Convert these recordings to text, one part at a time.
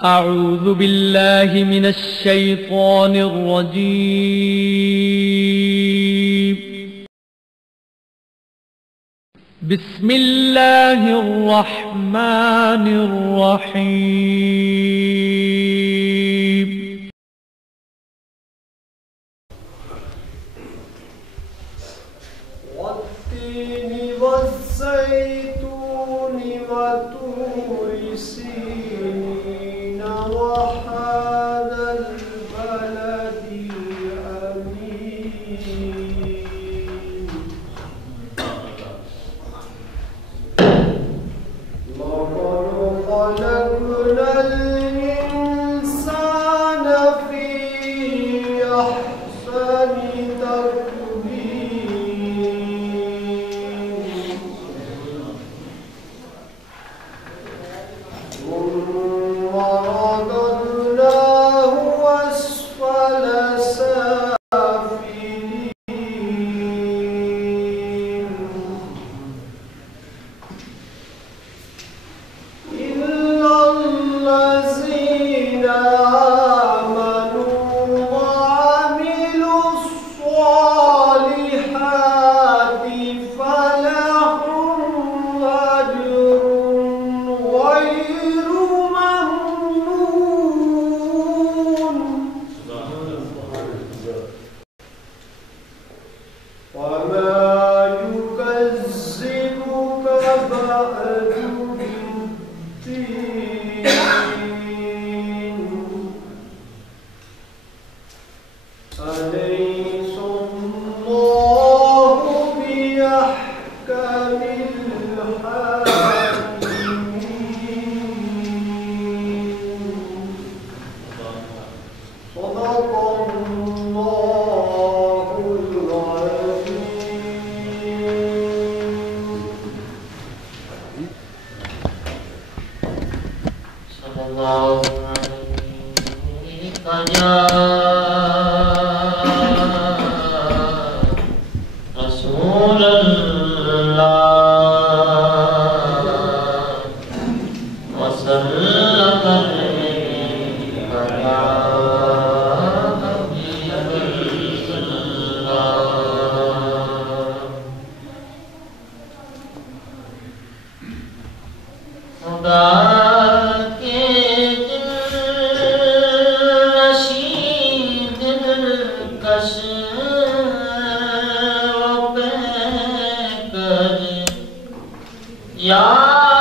أعوذ بالله من الشيطان الرجيم. بسم الله الرحمن الرحيم. والتين والزيتون وطور سينين وهذا البلد الأمين. لقد خلقنا الإنسان في أحسن تقويم. ثم رددناه أسفل سافلين إلا الذين آمنوا وعملوا الصالحات فلهم أجر غير ممنون. وما يكذبك بعد بالدين. أليس الله بأحكم الحاكمين. صدق الله العظيم. صلى الله عليه يا رسول الله وسلم عليك يا حبيب الله. خدا کے دلنشین دلکش و پیکر یاد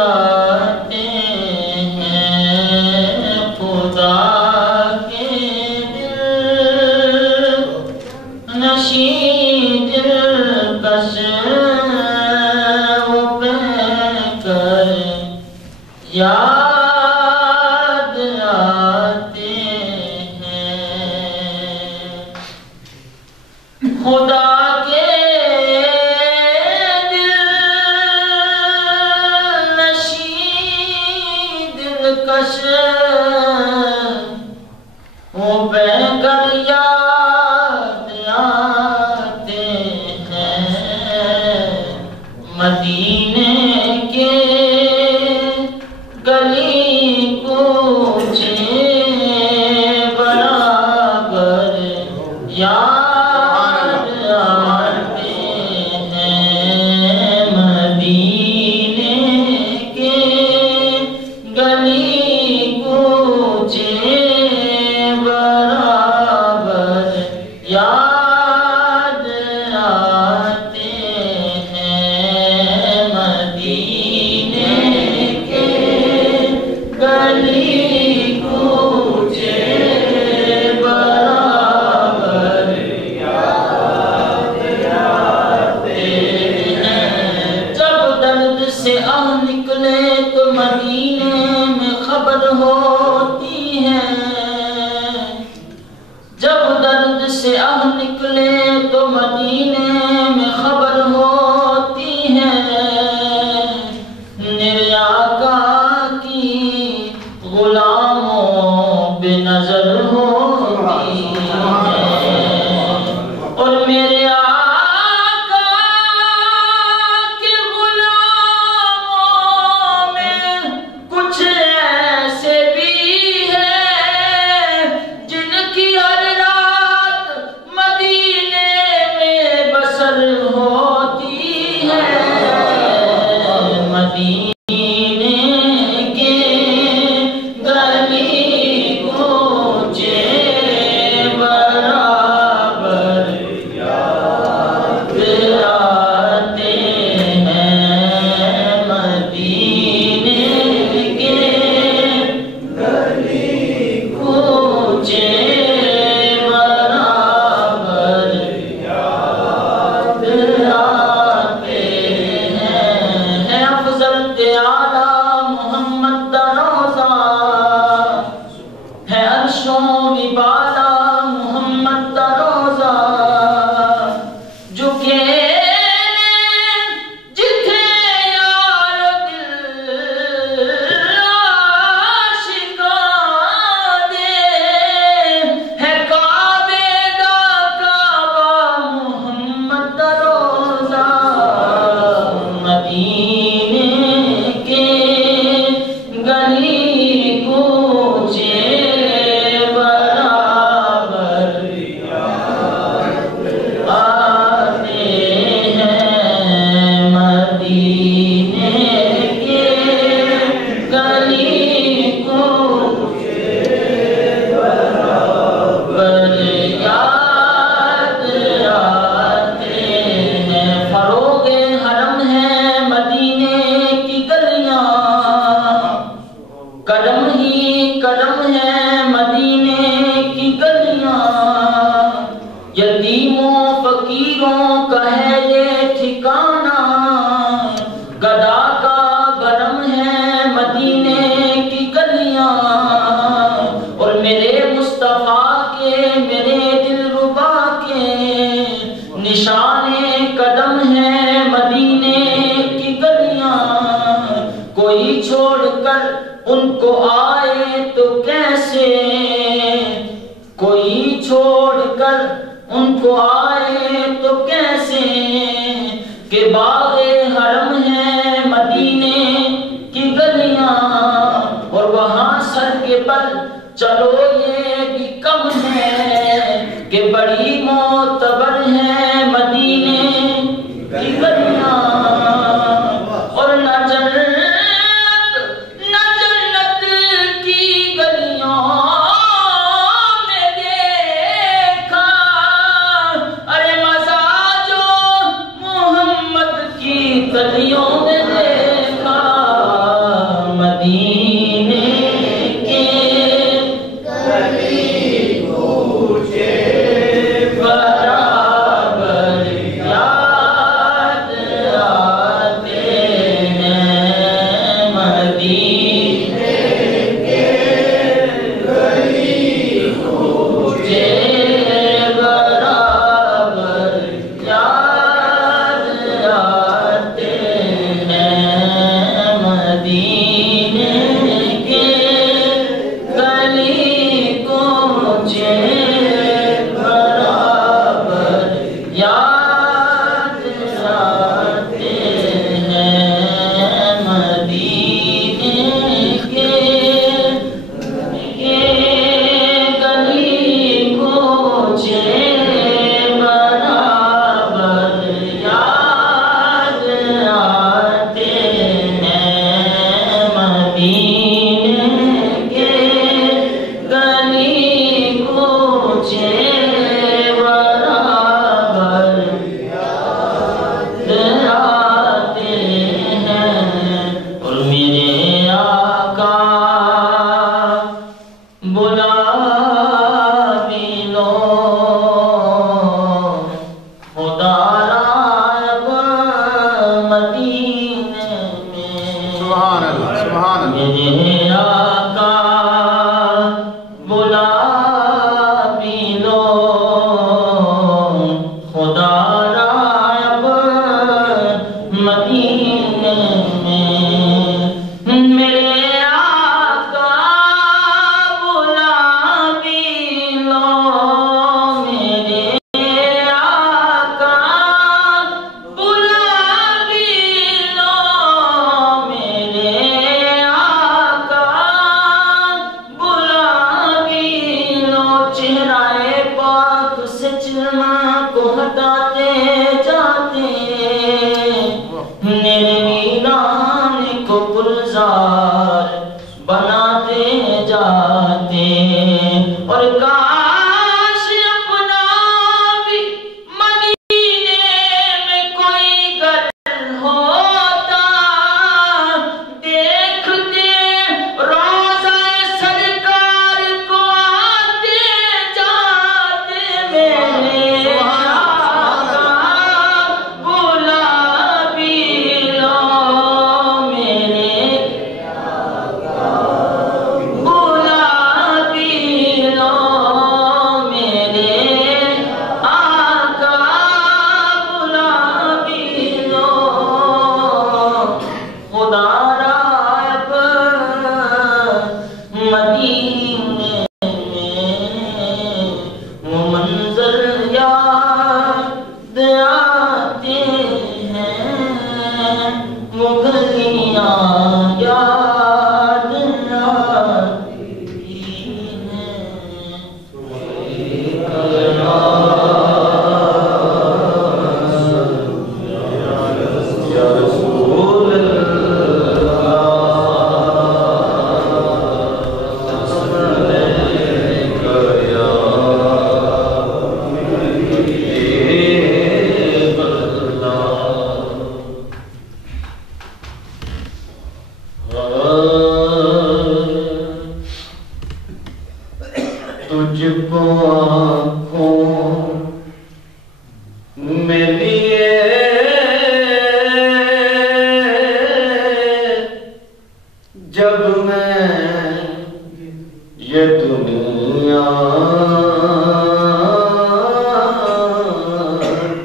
آتے ہیں. خدا کے دلنشین دلکش و پیکر یاد آتے ہیں. خدا کے دلنشین دلکش وہ بہ کر یاد آتے ہیں. مدینے کے گلی کوچے برابر یاد آتے ہیں. مدینے کے گلی کوچے برابر یاد آتے ہیں. مدینے کے گلی کوچے برابر یاد آتے ہیں. جب درد سے آہ نکلے تو مدینے میں خبر ہوتی ہے. جب درد سے آہ نکلے تو مدینے میں خبر ہوتی ہے. میرے آقا کی غلاموں بے نظر ہوتی ہے اور میرے آقا کے غلاموں میں کچھ آلہ محمد دا روزہ ہے، عرشوں بھی بالا محمد دا روزہ جھکے جتھے یار دل عاشقاں دے، ہے کعبے دا کعبہ محمد دا روزہ، مدینے کے گلی کوچے برابر آتے ہیں، مدینے کے گلی کوچے برابر یاد آتے ہیں، فروغ حرم ہے مدینے کی گلیاں، کرم ہی کرم ہے مدینے کی گلیاں، یتیموں فقیروں کا ہے یہ ٹھکانہ، گدا کا گرم ہے مدینے کی گلیاں، اور میرے مصطفیٰ کے میرے دلربا کے نشان قدم ہے مدینے کی گلیاں، کوئی چھوڑ کر ان کو آئے تو کیسے، کوئی چھوڑ کر ان کو آئے تو کیسے، کہ باغ حرم ہے مدینے کی گلیاں، اور وہاں سر کے بل چلو یہ بھی کم ہے، کہ بڑی معتبر ہے مدینے کی گلیاں، اور نہ جنت کی گلیوں میں دیکھا، ارے مزہ جو محمد کی گلیوں میں دیکھا، مدینے کے گلی کوچے برابر یاد آتے ہیں، مدینے کے گلی کوچے برابر یاد آتے ہیں، مدینے کے گلی کوچے برابر یاد آتے ہیں، مدینے کے گلی کوچے برابر یاد آتے ہیں، مدینے کے گلی کوچے برابر یاد آتے ہیں، اور میرے آقا بلا بھی لو خدا را اب مدینے میں، سبحان اللہ سبحان اللہ میرے آقا بلا بھی لو خدا را اب مدینے میں، میرے آقا بلا بھی لو، میرے آقا بلا بھی لو، میرے آقا بلا بھی لو، چہرہ پاک سے چلما کو ہٹاتے جاتے، میرے ویران کو گلزار بناتے جاتے، اور کاش اپنا بھی مدینے میں کوئی گھر ہوتا، دیکھتے روضہ سرکار کو آتے جاتے، میرے آقا بلا بھی لو، میرے جب میں یہ دنیا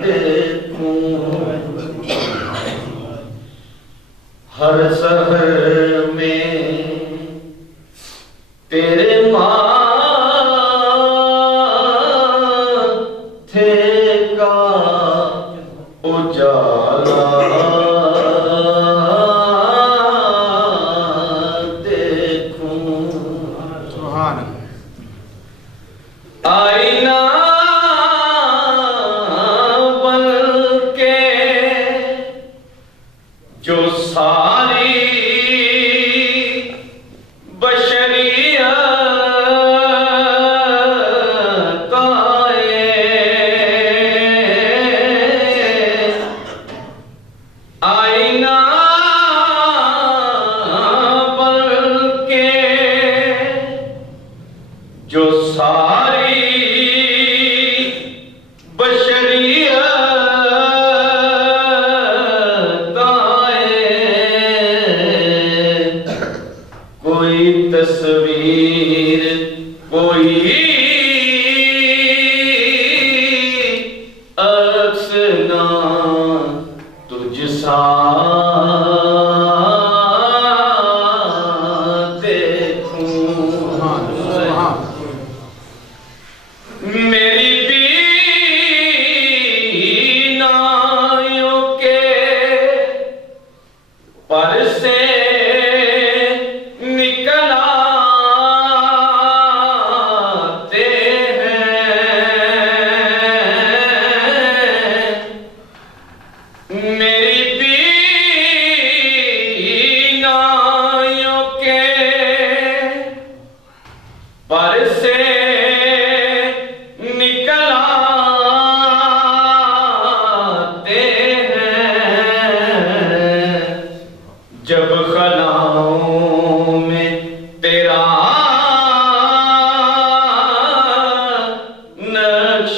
دیکھوں، ہر سحر میں تیرے ماتھے کا اجالا آئینہ بن کے جو ساری بشریت آئے، آئینہ بن کے جو ساری بشریت آئے، کوئی تصویر کوئی عکس نہ تجھ سا دیکھوں، میری بینائیوں کے پر سے نکل آتے ہیں، میری بینائیوں کے پر سے نکل آتے ہیں، جب خلاؤں میں تیرا نقش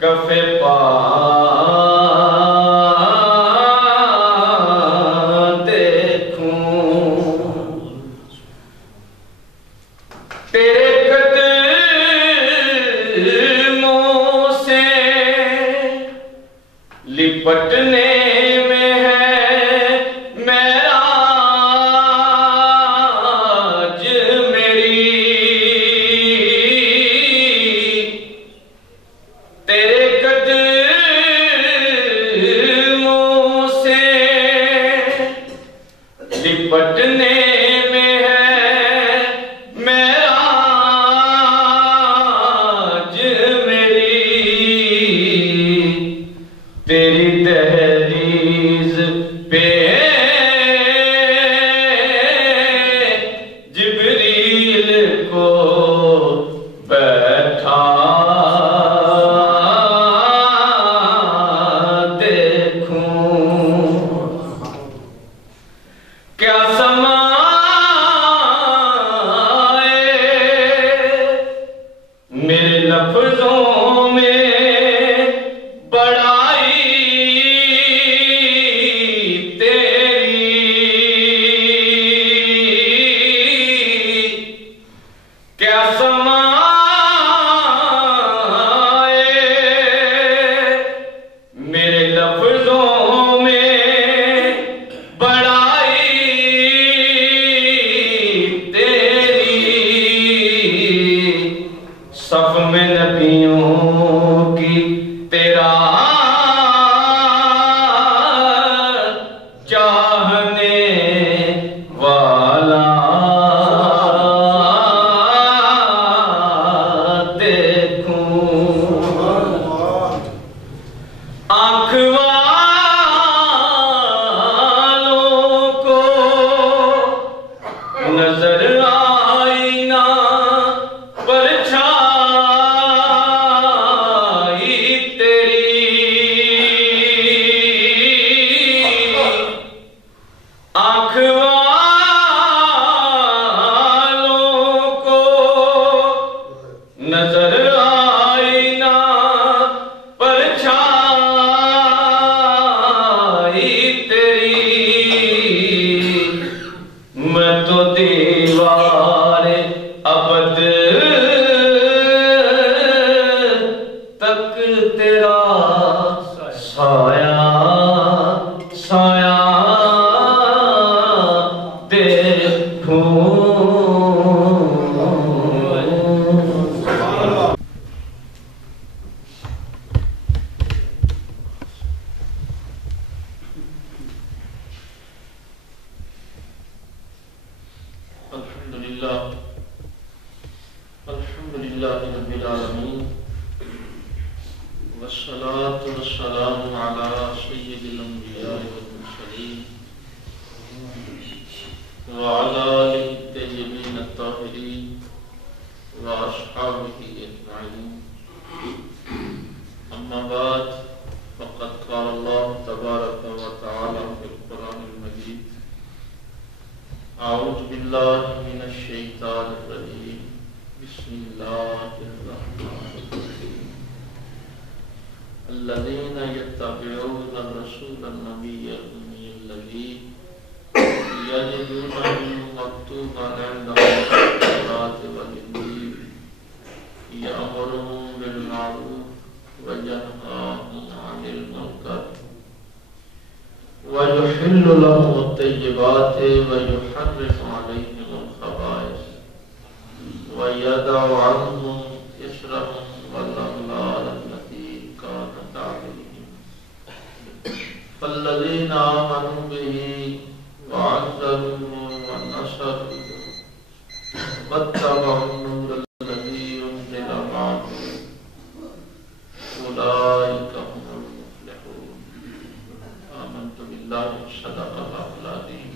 کف پا دیکھوں، تیرے قدموں سے لپٹنے میں ہے معراج میری، تیرے قدموں سے لپٹنے میں ہے معراج میری، تیری دہلیز پہ جبریل کو بیٹھا دیکھوں، کیا سمائے میرے لفظوں میں بڑائی تیری، کیا سمائے میرے لفظوں میں بڑائی میں تو دیوار ابد تک تیرا سایہ سایہ دیکھوں. الحمدللہ رب العالمین والصلاة والسلام علی سید الانبیاء والمرسلین وعلى آلہ الطیبین الطاہرین واصحابہ اجمعین. اما بعد فقد قال اللہ تبارک و تعالی فی القرآن المجید اعوذ باللہ من الشیطان الرجیم بسم اللہ الرحمن الرحیم. الذین یتبعون الرسول النبی الأمی الذی یجدونہ مکتوبا عندهم فی التوراۃ والانجیل یأمرهم بالمعروف وینہاهم عن المنکر وَيُحِلُّ لَهُمُ الطَّيِّبَاتِ وَيُحَرِّمُ عَلَيْهِمُ الْخَبَائِثَ وَيَضَعُ عَنْهُمْ إِصْرَهُمْ وَالْأَغْلَالَ الَّتِي كَانَتْ عَلَيْهِمْ فَالَّذِينَ آمَنُوا بِهِ وَعَزَّرُوهُ وَنَصَرُوهُ وَاتَّبَعُوا النُّورَ الَّذِي أُنزِلَ مَعَهُ أُولَئِكَ هُمُ المفلحون. آمنت بالله صدق الله العظيم.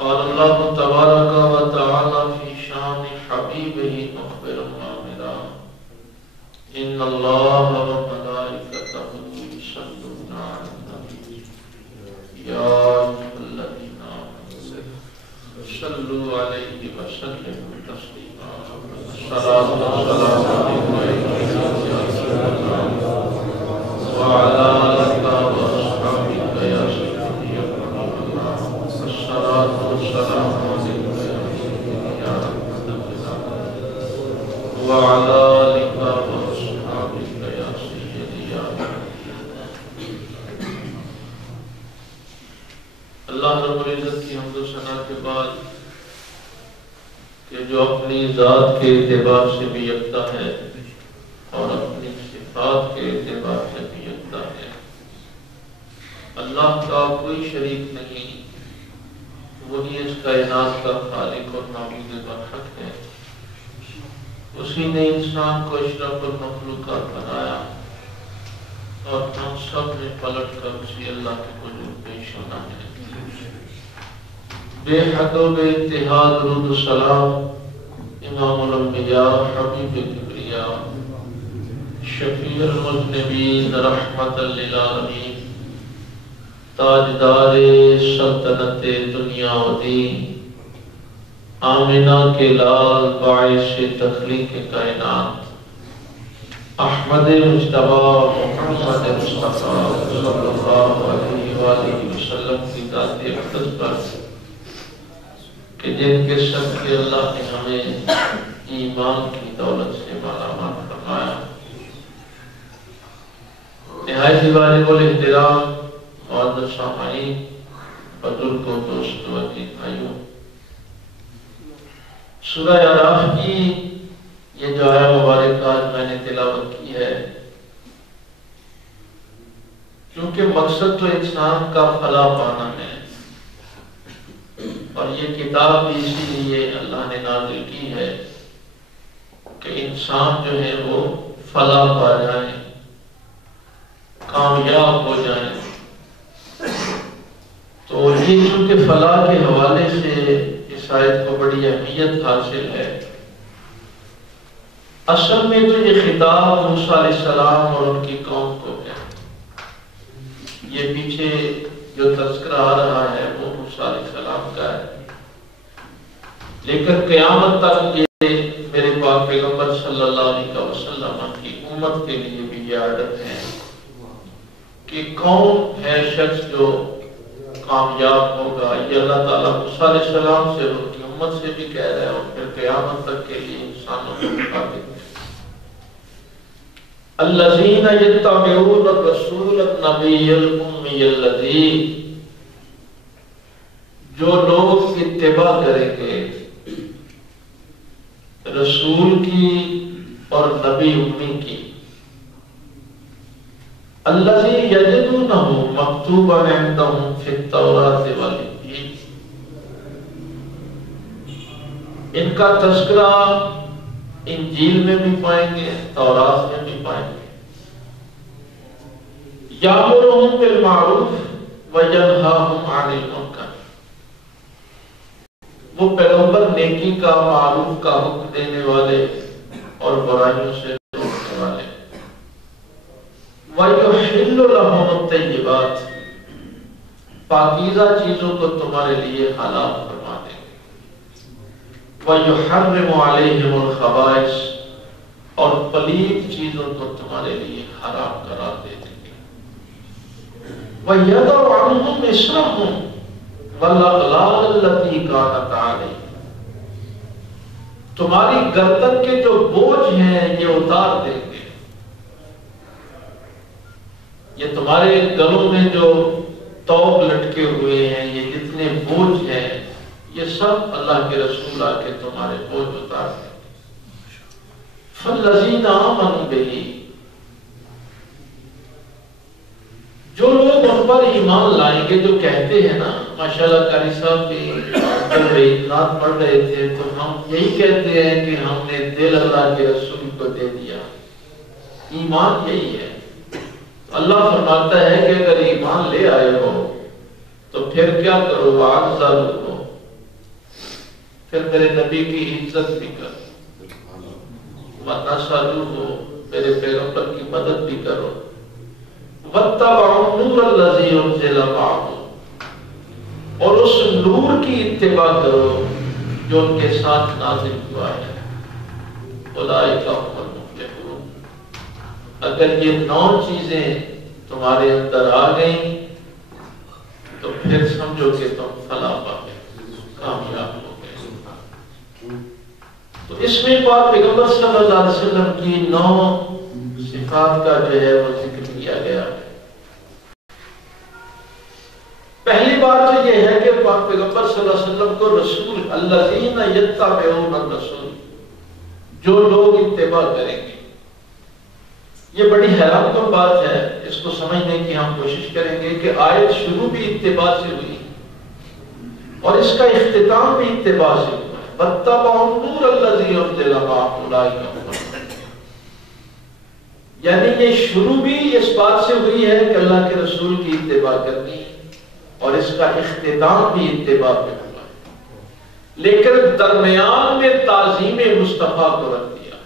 قال الله تبارك وتعالى في شان حبيبه مخبرا وامرا إن الله وملائكته يصلون على النبي يا أيها الذين آمنوا صلوا عليه وسلموا تسليما. الصلاة والسلام عليك يا رسول الله وعلى آلك وأصحابك يا سيدي يا حبيب الله. الصلاة والسلام عليك يا سيدي يا رحمة للعالمين وعلى آلك وأصحابك يا سيدي يا اللہ رب العزت کی حمد و ثنا کے بعد کہ جو اپنی ذات کے اعتبار سے بھی یکتا ہے اور اپنی صفات کے اعتبار سے بھی یکتا ہے. اللہ کا کوئی شریک نہیں، وہی اس کائنات کا خالق اور معبود برحق ہے. اسی نے انسان کو اشرف المخلوقات بنایا اور ہم سب نے پلٹ کر اسی اللہ کے حضور پیش ہونا ہے. بے حد و بے انتہا درود و سلام امام الانبیاء حبیب کبریا شفیع المذنبین رحمت للعالمین تاجدار سلطنت دنیا و دین آمنہ کے لال باعث تخلیق کائنات احمد مجتبی محمد مصطفیٰ صلی اللہ علیہ وآلہ وسلم کی ذات اقدس پر کہ جن کے صدقے اللہ نے ہمیں ایمان کی دولت سے مالا مال فرمایا. نہایت واجب الاحترام معزز سامعین، بزرگوں، دوستوں، عزیز بھائیوں، سورہ اعراف کی یہ جو آیہ مبارک آج میں نے تلاوت کی ہے، کیونکہ مقصد تو انسان کا فلاح پانا ہے اور یہ کتاب بھی اسی لیے اللہ نے نازل کی ہے کہ انسان جو ہے وہ فلاح پا جائے، کامیاب ہو جائے. تو یہ چونکہ فلاح کے حوالے سے اس آیت کو بڑی اہمیت حاصل ہے. اصل میں تو یہ خطاب موسیٰ علیہ السلام اور ان کی قوم کو ہے. یہ پیچھے جو تذکرہ آ رہا ہے وہ موسیٰ علیہ السلام کا ہے، لیکن قیامت تک یہ میرے پاک پیغمبر صلی اللہ علیہ وسلم کی امت کے لیے بھی یہ عادت ہے کہ کون ہے شخص جو کامیاب ہوگا، یہ اللہ تعالیٰ موسیٰ علیہ السلام سے ان کی امت سے بھی کہہ رہے ہیں اور پھر قیامت تک کے لیے انسانوں کو بتا دیں گے۔ الذین یتبعون الرسول النبی الامی الذی، جو لوگ اتباع کریں گے رسول کی اور نبی امی کی، الذی یجدونہ مکتوبا عندہم فی التوراۃ والانجیل، ان کا تذکرہ انجیل میں بھی پائیں گے، تورات میں بھی پائیں گے۔ یامرہم بالمعروف وینہاہم عن المنکر، وہ پیغمبر نیکی کا، معروف کا حکم دینے والے اور برائیوں سے روکنے والے۔ وَيُحِلُّ لَهُمُ الطَّيِّبَاتِ، پاکیزہ چیزوں کو تمہارے لیے حلال فرما دیں گے۔ وَيُحَرِّمُ عَلَيْهِمُ الْخَبَائِثَ، اور پلید چیزوں کو تمہارے لیے حرام قرار دے دیں گے۔ وَيَضَعُ عَنْهُمْ إِصْرَهُمْ وَالْأَغْلَالَ الَّتِي كَانَتْ عَلَيْهِمْ، تمہاری گردن کے جو بوجھ ہیں یہ اتار دیں گے۔ یہ تمہارے گلوں میں جو توق لٹکے ہوئے ہیں، یہ جتنے بوجھ ہیں، یہ سب اللہ کے رسول آ کے تمہارے بوجھ اتار دیں گے۔ فَالَّذِينَ آمَنُوا بِهِ، جو لوگ ان پر ایمان لائیں گے، جو کہتے ہیں نا، ماشاءاللہ قاری صاحب بھی جب رات پڑھ رہے تھے تو ہم یہی کہتے ہیں کہ ہم نے دل اللہ کے رسول کو دے دیا۔ ایمان یہی ہے۔ اللہ فرماتا ہے کہ اگر ایمان لے آئے ہو تو پھر کیا کرو؟ وَعَزَّرُوا، پھر میرے نبی کی عزت بھی کرو، وَنَصَرُوا، میرے پیغمبر کی مدد بھی کرو، وَاتَّبَعُوا النُّورَ الَّذِي أُنزِلَ مَعَهُ، اور اس نور کی اتباع کرو جو ان کے ساتھ نازل ہوا ہے۔ اولئک هم المفلحون، اگر یہ 9 چیزیں تمہارے اندر آ گئیں تو پھر سمجھو کہ تم فلاح پا گئے، کامیاب ہو گئے۔ تو اس میں پاک پیغمبر صلی اللہ علیہ وسلم کی 9 صفات کا جو ہے وہ ذکر کیا گیا ہے۔ پہلی بات تو یہ ہے کہ پاک پیغمبر صلی اللہ علیہ وسلم کو رسول، الذین یتبعون الرسول، جو لوگ اتباع کریں گے۔ یہ بڑی حیران کن بات ہے، اس کو سمجھنے کی ہم کوشش کریں گے کہ آیت شروع بھی اتباع سے ہوئی اور اس کا اختتام بھی اتباع سے ہوا ہے۔ وَاتَّبَعُوا النُّورَ الَّذِي أُنزِلَ مَعَهُ أُولَئِكَ هُمُ الْمُفْلِحُونَ، یعنی یہ شروع بھی اس بات سے ہوئی ہے کہ اللہ کے رسول کی اتباع کرنی، اور اس کا اختتام بھی اتباع پہ ہوا ہے، لیکن درمیان میں تعظیم مصطفیٰ کو رکھ دیا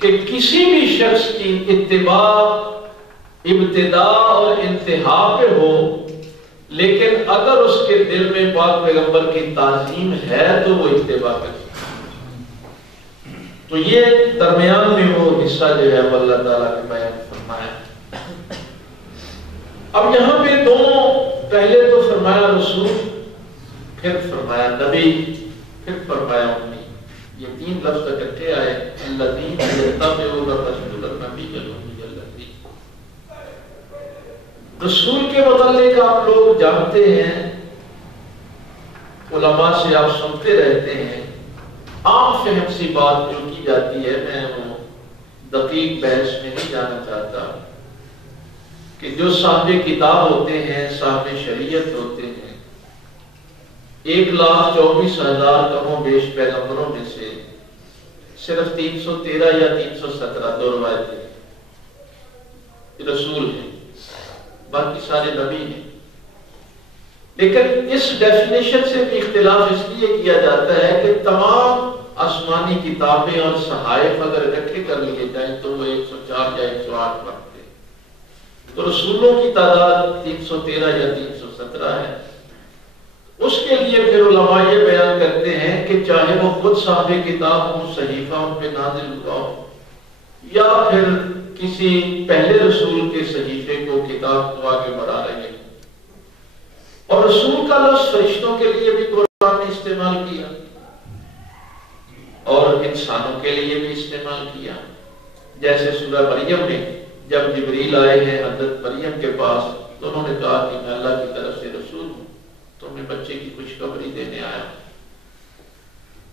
کہ کسی بھی شخص کی اتباع ابتدا اور انتہا پہ ہو، لیکن اگر اس کے دل میں پاک پیغمبر کی تعظیم ہے تو وہ اتباع کرے۔ تو یہ درمیان میں وہ حصہ جو ہے وہ اللہ تعالیٰ نے بیان فرمایا۔ اب یہاں پہ دونوں، پہلے تو فرمایا رسول، پھر فرمایا نبی، پھر فرمایا امی، یہ 3 لفظ اکٹھے آئے۔ الذین یتبعون الرسول النبی الامی الذی، رسول کے متعلق آپ لوگ جانتے ہیں، علماء سے آپ سنتے رہتے ہیں، عام فہم سی بات جو کی جاتی ہے، میں وہ دقیق بحث میں نہیں جانا چاہتا، کہ جو صاحب کتاب ہوتے ہیں، صاحب شریعت ہوتے ہیں، 1,24,000 کم و بیش پیغمبروں میں سے صرف 313 یا 317 دو روایتیں رسول ہیں، باقی سارے نبی ہیں۔ لیکن اس ڈیفینیشن سے بھی اختلاف اس لیے کیا جاتا ہے کہ تمام آسمانی کتابیں اور صحائف اگر اکٹھے کر لیے جائیں تو وہ 104 یا 108 بنتے، تو رسولوں کی تعداد 313 یا 317 ہے۔ اس کے لیے پھر علماء یہ بیان کرتے ہیں کہ چاہے وہ خود صاحب کتاب ہوں، صحیفہ ان پہ نازل ہوا ہو، یا پھر کسی پہلے رسول کے صحیفے کو، کتاب کو آگے بڑھا رہے ہیں، لفظ فرشتوں کے لیے بھی قرآن نے استعمال کیا اور انسانوں کے لیے بھی استعمال کیا. جیسے سورہ مریم میں جب جبریل آئے ہیں حضرت مریم کے پاس تو انہوں نے کہا کہ میں اللہ کی طرف سے رسول ہوں، تمہیں بچے کی خوشخبری دینے آیا ہوں.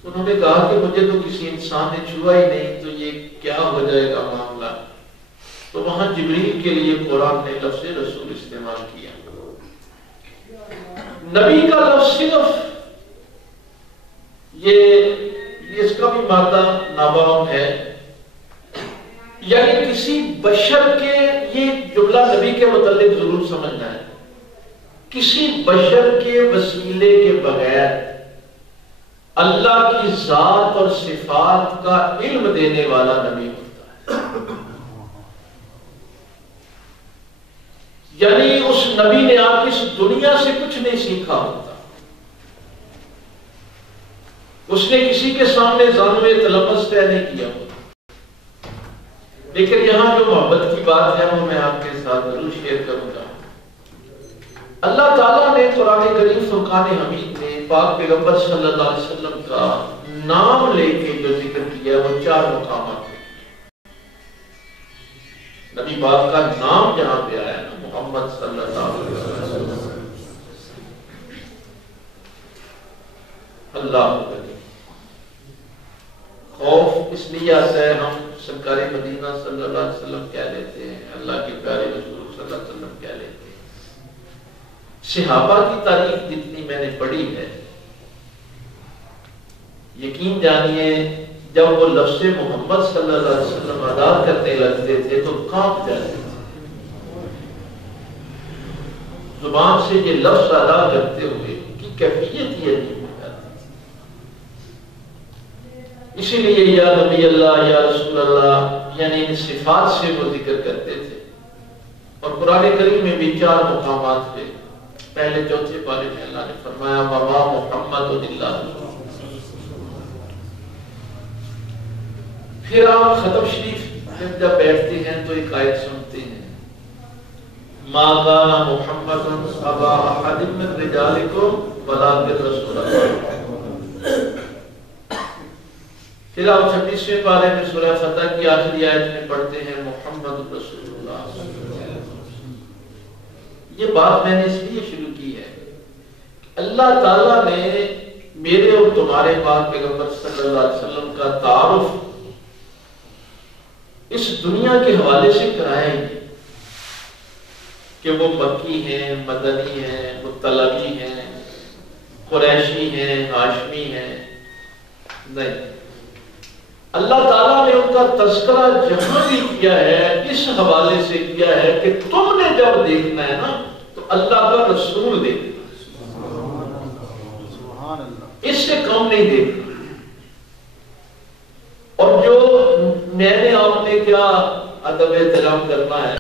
تو انہوں نے کہا کہ مجھے تو کسی انسان نے چھوا ہی نہیں، تو یہ کیا ہو جائے گا معاملہ. تو وہاں جبریل کے لیے قرآن نے لفظ رسول استعمال کیا. نبی کا لفظ صرف یہ اس کا بھی مادہ نابام ہے، یعنی کسی بشر کے، یہ جملہ نبی کے متعلق ضرور سمجھنا ہے، کسی بشر کے وسیلے کے بغیر اللہ کی ذات اور صفات کا علم دینے والا نبی ہوتا ہے. یعنی اس نبی نے آپ اس دنیا سے کچھ نہیں سیکھا ہوتا، اس نے کسی کے سامنے زانوے تلفظ طے نہیں کیا ہوتا. لیکن یہاں جو محبت کی بات ہے وہ میں آپ کے ساتھ ضرور شیئر کروں گا. اللہ تعالیٰ نے قرآن کریم فرقان حمید میں پاک پیغمبر صلی اللہ علیہ وسلم کا نام لے کے جو ذکر کیا وہ 4 مقامات ہیں. نبی پاک کا نام جہاں پہ آیا نا محمد صلی اللہ علیہ وسلم، اللہ خوف اس لیے آتا ہے، ہم سرکار مدینہ صلی اللہ علیہ وسلم کہہ لیتے ہیں، اللہ کے پیارے رسول صلی اللہ علیہ وسلم کہہ لیتے ہیں. صحابہ کی تاریخ جتنی میں نے پڑھی ہے، یقین جانیے جب وہ لفظ محمد صلی اللہ علیہ وسلم ادا کرنے لگتے تھے تو کانپ جاتے تھے. زبان سے یہ لفظ ادا کرتے ہوئے کی کیفیت ہی عجیب ہو جاتی. اسی لیے یا نبی اللہ یا رسول اللہ یعنی ان صفات سے وہ ذکر کرتے تھے. اور قرآن کریم میں بھی 4 مقامات پہ پہلے چوتھے پارے میں اللہ نے فرمایا وما محمد الا رسول. پھر آپ ختم شریف میں جب بیٹھتے ہیں تو ایک آیت سنتے ہیں ما کان محمد ابا احد من رجالکم ولکن رسول اللہ. پھر آپ 26ویں پارے میں سورہ فتح کی آخری آیت میں پڑھتے ہیں محمد رسول اللہ. یہ بات میں نے اس لیے شروع کی ہے، اللہ تعالیٰ نے میرے اور تمہارے پاک پیغمبر صلی اللہ علیہ وسلم کا تعارف اس دنیا کے حوالے سے کرایا ہی کہ وہ مکی ہیں، مدنی ہیں، مطلبی ہیں، قریشی ہیں، ہاشمی ہیں. نہیں، اللہ تعالیٰ نے ان کا تذکرہ جہاں بھی کیا ہے اس حوالے سے کیا ہے کہ تم نے جب دیکھنا ہے نا تو اللہ کا رسول دیکھنا، اس سے کم نہیں دیکھنا. اور جو میں نے آپ نے کیا ادب احترام کرنا ہے